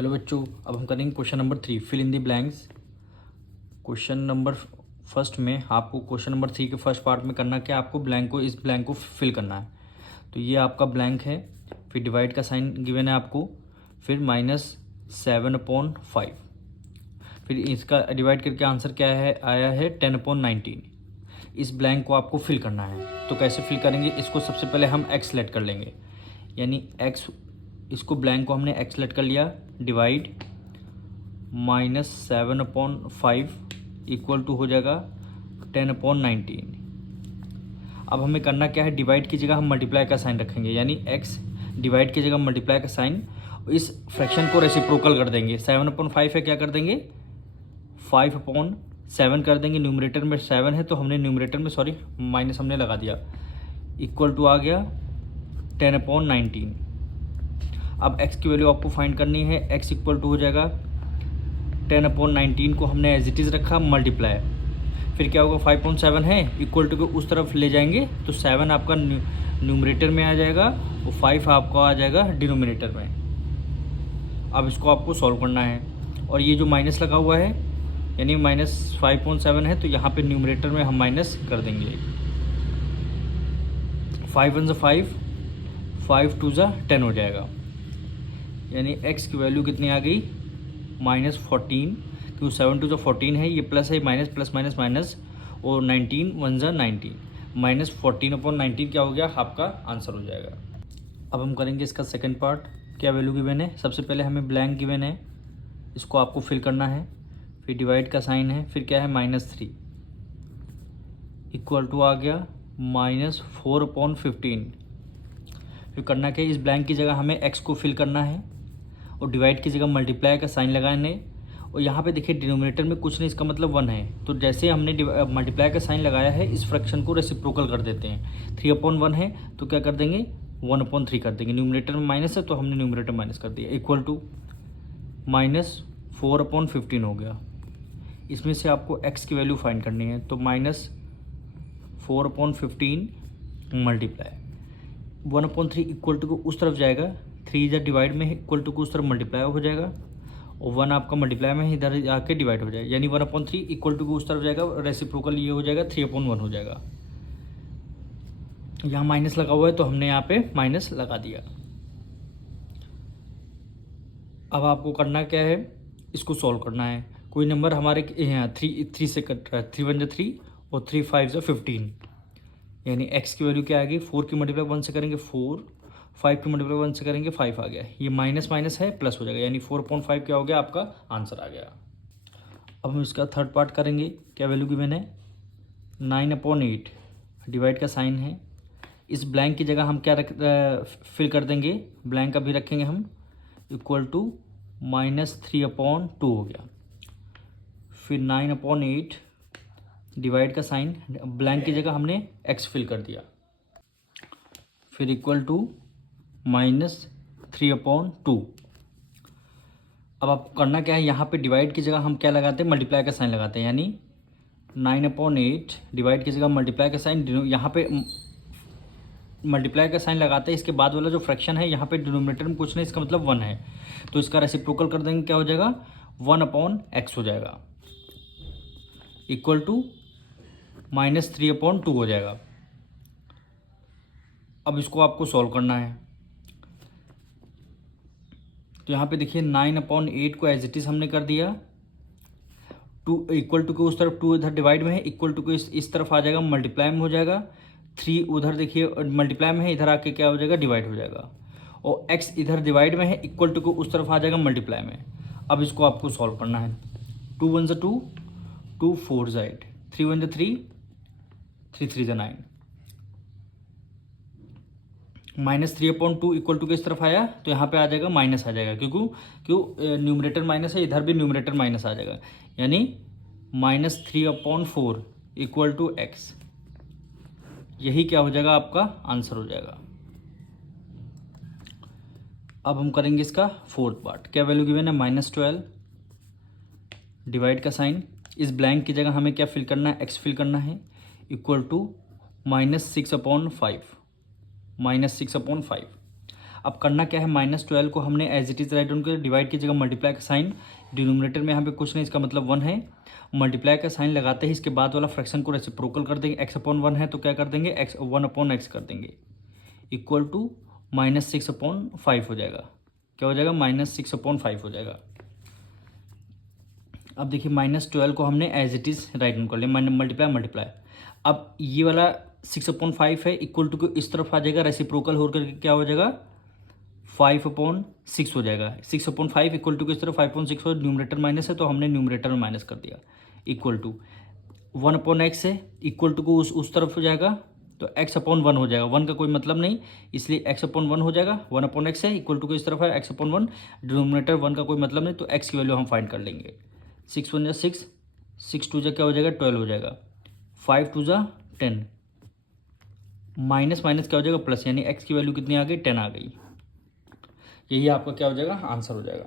Hello बच्चों, अब हम करेंगे question number 3, fill in the blanks. Question number first में आपको क्वेश्चन नंबर 3 के फर्स्ट पार्ट में करना क्या, आपको इस ब्लैंक को फिल करना है। तो ये आपका ब्लैंक है, फिर डिवाइड का साइन गिवन है आपको, फिर -7/5, फिर इसका डिवाइड करके आंसर क्या है आया है 10/19। इस ब्लैंक को आपको फिल करना है। तो कैसे फिल करेंगे, इसको सबसे पहले हम एक्स सेलेक्ट कर लेंगे, यानी एक्स, इसको ब्लैंक को हमने एक्स सेलेक्ट कर लिया। डिवाइड -7/5 इक्वल टू हो जाएगा 10/19। अब हमें करना क्या है, डिवाइड की जगह हम मल्टीप्लाई का साइन रखेंगे, यानी एक्स डिवाइड की जगह मल्टीप्लाई का साइन, इस फ्रैक्शन को रेसिप्रोकल कर देंगे। 7/5 है, क्या कर देंगे 5/7 कर देंगे। न्यूमरेटर में 7 है तो हमने न्यूमरेटर में माइनस हमने लगा दिया, इक्वल टू आ गया 10/19। अब x की वैल्यू आपको फाइंड करनी है। x इक्वल टू हो जाएगा 10/19 को हमने एज इट इज़ रखा, मल्टीप्लाई, फिर क्या होगा 5/7 है, इक्वल टू को उस तरफ ले जाएंगे तो 7 आपका न्यूमरेटर में आ जाएगा और 5 आपका आ जाएगा डिनोमिनेटर में। अब इसको आपको सॉल्व करना है, और ये जो माइनस लगा हुआ है यानी -5/7 है, तो यहाँ पे न्यूमरेटर में हम माइनस कर देंगे। 5 1 5, 5 2 10 हो जाएगा, यानी x की वैल्यू कितनी आ गई -14, क्योंकि 7 2 14 है, ये प्लस है, माइनस प्लस माइनस माइनस, और 19 1 19, -14/19 क्या हो गया आपका आंसर हो जाएगा। अब हम करेंगे इसका सेकंड पार्ट। क्या वैल्यू गिवन है, सबसे पहले हमें ब्लैंक गिवन है, इसको आपको फिल करना है, फिर डिवाइड का साइन है, फिर क्या है -3 इक्वल टू आ गया -4/15। फिर करना क्या है, इस ब्लैंक की जगह हमें x को फिल करना है और डिवाइड की जगह मल्टीप्लाई का साइन लगाने, और यहाँ पे देखिए डिनोमिनेटर में कुछ नहीं, इसका मतलब 1 है, तो जैसे हमने मल्टीप्लाई का साइन लगाया है, इस फ्रैक्शन को रेसिप्रोकल कर देते हैं। 3/1 है तो क्या कर देंगे 1/3 कर देंगे। न्यूमरेटर में माइनस है तो हमने न्यूमरेटर माइनस कर दिया, इक्वल टू -4/15 हो गया। इसमें से आपको x की वैल्यू फाइंड करनी है, तो -4/15 मल्टीप्लाई 1/3 इक्वल टू को उस तरफ जाएगा, 3 इधर डिवाइड में है, इक्वल टू को उस तरफ मल्टीप्लाई हो जाएगा, और 1 आपका मल्टीप्लाई में है, इधर जाके डिवाइड हो जाएगा, यानी 1/3 इक्वल टू को उस तरफ जाएगा, रेसिप्रोकल ये हो जाएगा 3/1 हो जाएगा। यहाँ माइनस लगा हुआ है तो हमने यहाँ पे माइनस लगा दिया। अब आपको करना क्या है, इसको सॉल्व करना है। कोई नंबर हमारे यहाँ 3 से कट रहा है, 3 1 3 और 3 5 15, यानी x की वैल्यू क्या आ गई, 4 की मल्टीप्लाई 1 से करेंगे 4, 5 की मल्टीप्लाई 1 से करेंगे 5 आ गया, ये माइनस माइनस है प्लस हो जाएगा, यानी 4/5 क्या हो गया आपका आंसर आ गया। अब हम इसका थर्ड पार्ट करेंगे। क्या वैल्यू गिवन है 9/8, डिवाइड का साइन है, इस ब्लैंक की जगह हम क्या फिल कर देंगे, ब्लैंक अभी रखेंगे हम, इक्वल टू -3/2 हो गया, फिर 9/8 डिवाइड का साइन, ब्लैंक की जगह हमने x फिल कर दिया, फिर इक्वल टू -3/2। अब आपको करना क्या है, यहाँ पे डिवाइड की जगह हम क्या लगाते हैं, मल्टीप्लाई का साइन लगाते हैं, यानी 9/8 डिवाइड की जगह मल्टीप्लाई का साइन, यहाँ पे मल्टीप्लाई का साइन लगाते हैं, इसके बाद वाला जो फ्रैक्शन है यहाँ पे डिनोमिनेटर में कुछ नहीं, इसका मतलब 1 है, तो इसका रेसिप्रोकल कर देंगे, क्या हो जाएगा 1/x हो जाएगा, इक्वल टू -3/2 हो जाएगा। अब इसको आपको सॉल्व करना है, तो यहाँ पे देखिए 9/8 को एज इट इज़ हमने कर दिया, 2 इक्वल टू को उस तरफ 2 इधर डिवाइड में है, इक्वल टू को इस तरफ आ जाएगा, मल्टीप्लाई में हो जाएगा, 3 उधर देखिए मल्टीप्लाई में है, इधर आके क्या हो जाएगा डिवाइड हो जाएगा, और x इधर डिवाइड में है, इक्वल टू को उस तरफ आ जाएगा मल्टीप्लाई में। अब इसको आपको सॉल्व करना है, 2 1 2, 2 4 8, 3 1 3, 3 3 9, -3/2 इक्वल टू किस तरफ आया, तो यहाँ पे आ जाएगा माइनस आ जाएगा, क्यों न्यूमरेटर माइनस है, इधर भी न्यूमरेटर माइनस आ जाएगा, यानी -3/4 इक्वल टू x, यही क्या हो जाएगा आपका आंसर हो जाएगा। अब हम करेंगे इसका फोर्थ पार्ट। क्या वैल्यू गिवन है -12, डिवाइड का साइन, इस ब्लैंक की जगह हमें क्या फिल करना है, x फिल करना है, इक्वल टू -6/5, -6/5। अब करना क्या है, -12 को हमने as it is write down कर, डिवाइड की जगह मल्टीप्लाई का साइन, डिनोमिनेटर में यहाँ पे कुछ नहीं, इसका मतलब 1 है। मल्टीप्लाई का साइन लगाते ही इसके बाद वाला फ्रैक्शन को रेसिप्रोकल कर देंगे, x/1 है तो क्या कर देंगे, x 1/x कर देंगे, इक्वल टू -6/5 हो जाएगा। क्या हो जाएगा, -6/5 हो जाएगा। अब देखिए -12 को हमने as it is write down कर लिया, मल्टीप्लाई। अब ये वाला 6/5 है, इक्वल टू को इस तरफ आ जाएगा, रेसिप्रोकल हो करके क्या हो जाएगा, 5/6 हो जाएगा। 6/5 इक्वल टू को इस तरफ 5/6 हो, न्यूमरेटर माइनस है तो हमने न्यूमरेटर में माइनस कर दिया, इक्वल टू 1/x है, इक्वल टू को उस तरफ हो जाएगा तो x/1 हो जाएगा। 1 का कोई मतलब नहीं, इसलिए x/1 हो जाएगा। 1/x है, इक्वल टू को इस तरफ है x/1, डिनोमिनेटर 1 का कोई मतलब नहीं तो x की वैल्यू हम फाइंड कर लेंगे। 6 1 6, 6 2 क्या हो जाएगा, 12 हो जाएगा, 5 2 10, माइनस माइनस क्या हो जाएगा, प्लस, यानी x की वैल्यू कितनी आ गई, 10 आ गई। यही आपका क्या हो जाएगा, आंसर हो जाएगा।